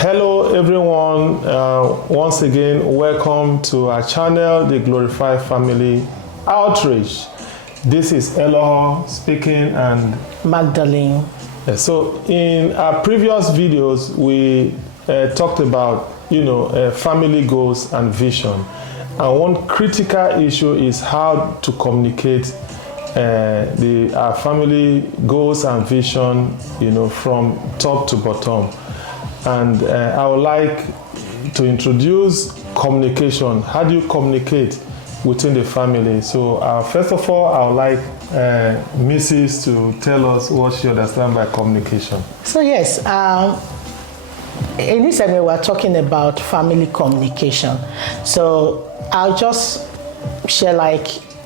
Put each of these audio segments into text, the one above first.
Hello everyone, once again welcome to our channel, The Glorified Family Outreach. This is Eloho speaking and Magdalene. So in our previous videos we talked about family goals and vision, and one critical issue is how to communicate our family goals and vision from top to bottom. And I would like to introduce communication. How do you communicate within the family? So first of all, I would like Mrs. to tell us what she understands by communication. So yes, in this segment we're talking about family communication. So I'll just share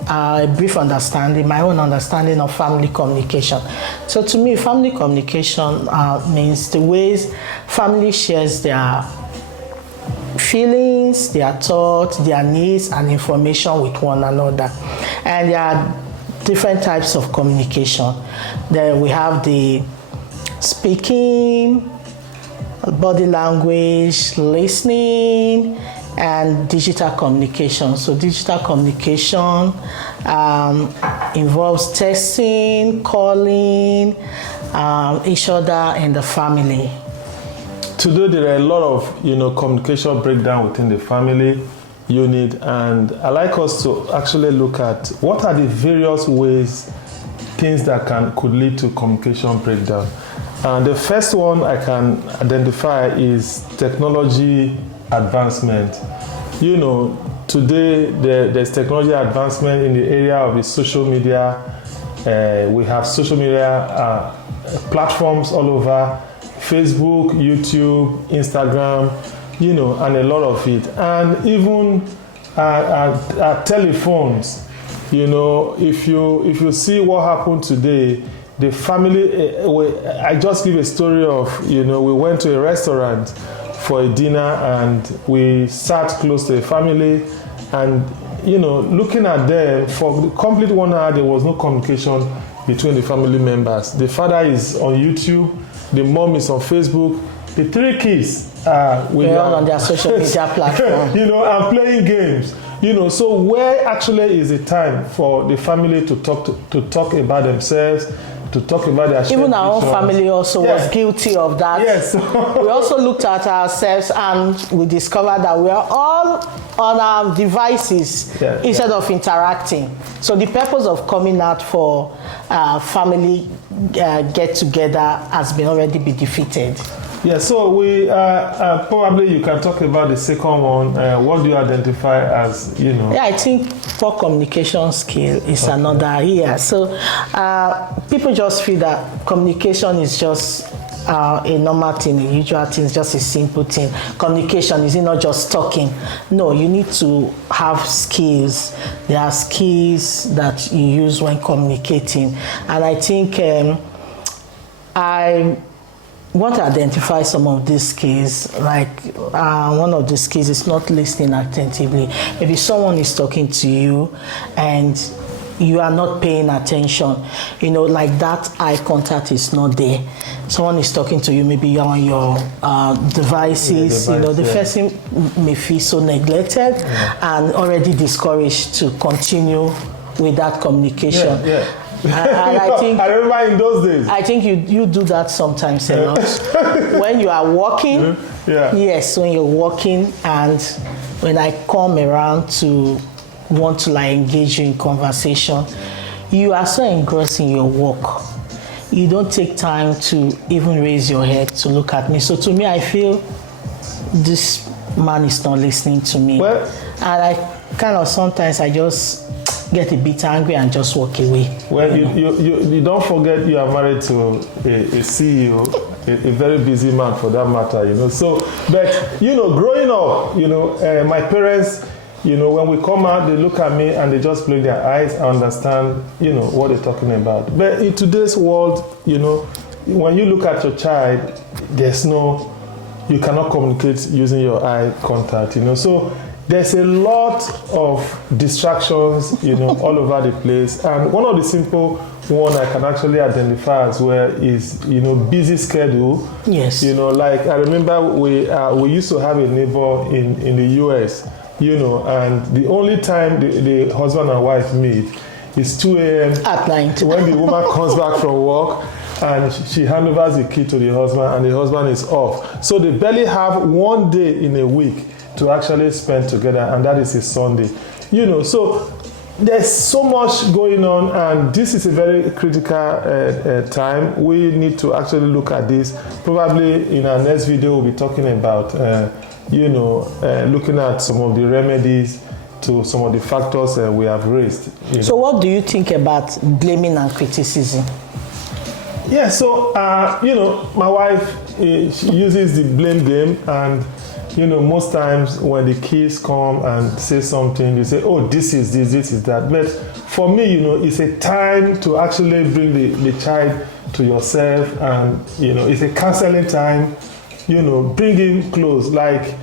a brief understanding, my own understanding of family communication. So to me, family communication means the ways family shares their feelings, their thoughts, their needs and information with one another. And there are different types of communication. Then we have the speaking, body language, listening, and digital communication. So digital communication involves texting, calling each other in the family. Today there are a lot of communication breakdown within the family unit, and I like us to actually look at what are the various ways things that could lead to communication breakdown. And the first one I can identify is technology advancement. Today there's technology advancement in the area of the social media. We have social media platforms all over: Facebook, YouTube, Instagram, and a lot of it. And even our telephones. If you see what happened today, the family. I just give a story of we went to a restaurant for a dinner and we sat close to a family, and looking at them for the complete 1 hour there was no communication between the family members. The father is on YouTube, the mom is on Facebook, the 3 kids are on their social media platform and playing games. So where actually is the time for the family to talk about themselves, to talk about their even our own family also was guilty of that. Yes. We also looked at ourselves and we discovered that we are all on our devices instead of interacting. So the purpose of coming out for family get together has been already been defeated. Yeah, so we probably you can talk about the second one. What do you identify as, Yeah, I think poor communication skill is another area. So people just feel that communication is just a normal thing, a usual thing, it's just a simple thing. Communication is not just talking. No, you need to have skills. There are skills that you use when communicating. And I think I want to identify some of these skills. One of the skills is not listening attentively. If someone is talking to you and you are not paying attention, like that eye contact is not there. Someone is talking to you, maybe you're on your devices, the person may feel so neglected and already discouraged to continue with that communication. And I remember in those days. I think you do that sometimes a lot. When you are walking, yes, when you're walking, and when I come around to want to engage you in conversation, you are so engrossed in your walk. You don't take time to even raise your head to look at me. So to me, I feel this man is not listening to me. Well, and I kind of sometimes I just get a bit angry and just walk away. Well, you don't forget you are married to a CEO, a very busy man for that matter, So, but, growing up, my parents, when we come out, they look at me and they just blink their eyes. I understand, what they're talking about. But in today's world, when you look at your child, you cannot communicate using your eye contact, So there's a lot of distractions, all over the place. And one of the simple one I can actually identify as well is, busy schedule. Yes. Like I remember we used to have a neighbor in the US, and the only time the husband and wife meet is 2 a.m. at night when the woman comes back from work and she hands over the key to the husband and the husband is off. So they barely have one day in a week to actually spend together, and that is a Sunday. So there's so much going on, and this is a very critical time. We need to actually look at this. Probably in our next video we'll be talking about looking at some of the remedies to some of the factors we have raised. So what do you think about blaming and criticism? Yeah, so my wife, she uses the blame game, and most times when the kids come and say something, you say, oh, this is this, this is that. But for me, it's a time to actually bring the child to yourself, and it's a counseling time. Bring him close. Like,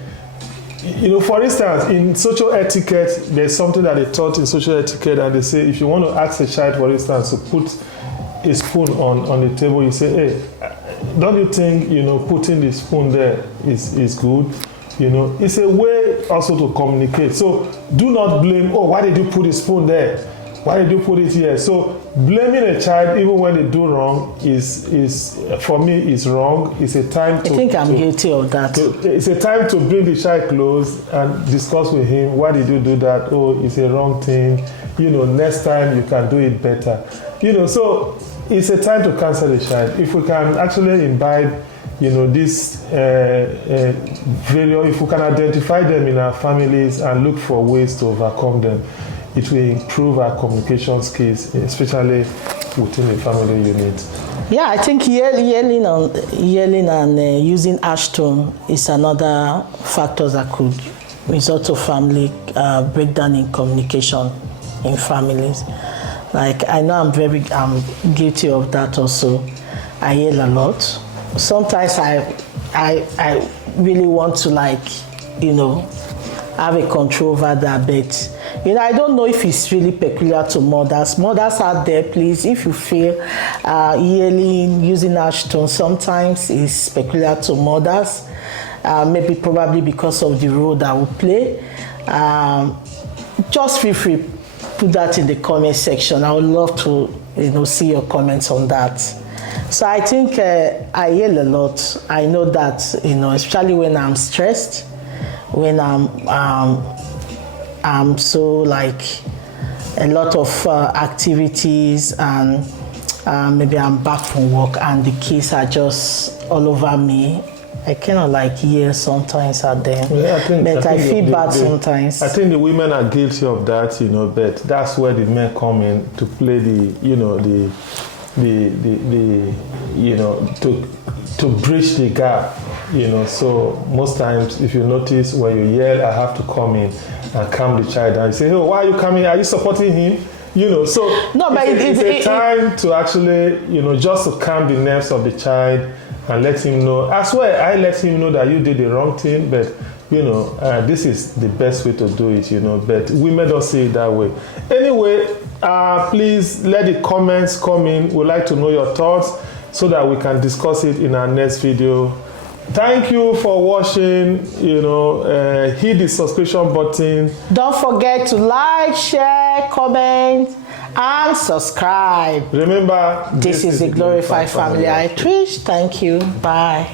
for instance, in social etiquette, there's something that they taught in social etiquette, and they say if you want to ask a child, for instance, to put a spoon on the table, you say, hey, don't you think putting the spoon there is good? It's a way also to communicate. So do not blame, oh, why did you put the spoon there? Why did you put it here? So blaming a child even when they do wrong is for me is wrong. It's a time to, I think I'm guilty of that. It's a time to bring the child close and discuss with him, why did you do that? Oh, it's a wrong thing. Next time you can do it better. So it's a time to counsel the child. If we can actually imbibe this if we can identify them in our families and look for ways to overcome them, it will improve our communication skills, especially within the family unit. Yeah, I think yelling and using harsh tone is another factor that could result to family breakdown in communication in families. Like, I know I'm guilty of that also. I yell a lot. Sometimes I really want to have a control over that, but I don't know if it's really peculiar to mothers. Mothers out there, please, if you feel yelling, using harsh tone sometimes is peculiar to mothers, probably because of the role that we play. Just feel free, put that in the comment section. I would love to see your comments on that. So I think I yell a lot. I know that, especially when I'm stressed, when I'm so a lot of activities, and maybe I'm back from work and the kids are just all over me. I kind of yell sometimes at them, yeah, I feel bad sometimes. I think the women are guilty of that, but that's where the men come in to play to bridge the gap, So most times, if you notice, when you yell, I have to come in and calm the child down. You say, oh, why are you coming? Are you supporting him? So no, but it's a time to actually, just to calm the nerves of the child and let him know. As well, I let him know that you did the wrong thing, but this is the best way to do it, But women don't see it that way. Anyway, please let the comments come in. We'd like to know your thoughts so that we can discuss it in our next video. Thank you for watching. Hit the subscription button. Don't forget to like, share, comment, and subscribe. Remember, this is the Glorified Family Outreach. Thank you. Bye.